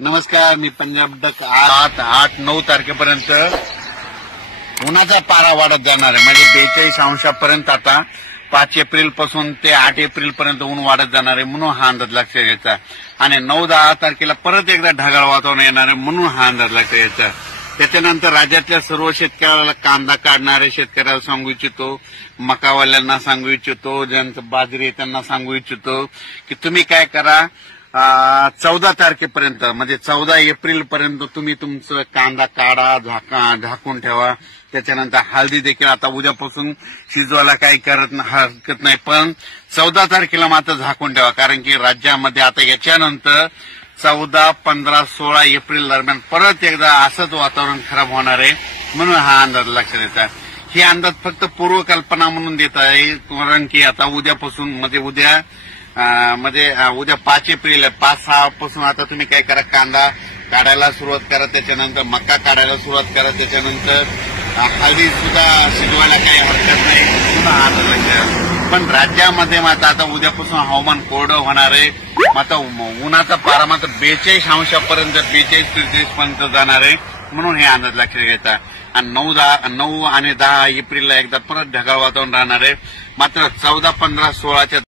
नमस्कार, मी पंजाब डक. 8-9 तारखेपर्यंत उन्हाचा पारा वाढत जाणार आहे. म्हणजे 42 अंशापर्यंत आता 5 एप्रिल पासून ते 8 एप्रिल पर्यंत ऊन वाढत जाणार आहे, म्हणून हा अंदाज लक्षात घ्यायचा. आणि 9-10 तारखेला परत एकदा ढगाळ वातावरण येणार आहे, म्हणून हा अंदाज लक्षात घ्यायचा. त्याच्यानंतर राज्यातल्या सर्व शेतकऱ्याला, कांदा काढणारे शेतकऱ्याला सांगू इच्छितो, मकावाल्यांना सांगू इच्छितो, ज्यांचं बाजरी आहे त्यांना सांगू इच्छितो की तुम्ही काय करा, 14 तारखेपर्यंत म्हणजे 14 एप्रिल पर्यंत तुम्ही तुमचं कांदा काढा, झाकून ठेवा. त्याच्यानंतर हळदी देखील आता उद्यापासून शिजवायला काही हरकत नाही, पण 14 तारखेला मात्र झाकून ठेवा. कारण की राज्यामध्ये आता याच्यानंतर 14, 15, 16 एप्रिल दरम्यान परत एकदा असंच वातावरण खराब होणार आहे, म्हणून हा अंदाज लक्षात येत आहे. ही अंदाज फक्त पूर्वकल्पना म्हणून देत आहे, कारण की आता उद्यापासून म्हणजे उद्या 5 एप्रिल आहे. 5-6 पासून आता तुम्ही काय करा, कांदा काढायला सुरुवात करा, त्याच्यानंतर मका काढायला सुरुवात करा, त्याच्यानंतर हळदी सुद्धा शिजवायला काही हरकत नाही. पण राज्यामध्ये मात्र आता उद्यापासून हवामान कोरडं होणार आहे. मात्र उन्हाचा पारा मात्र 42 अंशापर्यंत 42-43 पर्यंत जाणार आहे, म्हणून हे अंदाज लक्षात घ्यायचा. आणि 9 आणि 10 एप्रिलला एकदा परत ढगाळ वातावरण राहणार आहे. मात्र 14, 15, 16च्या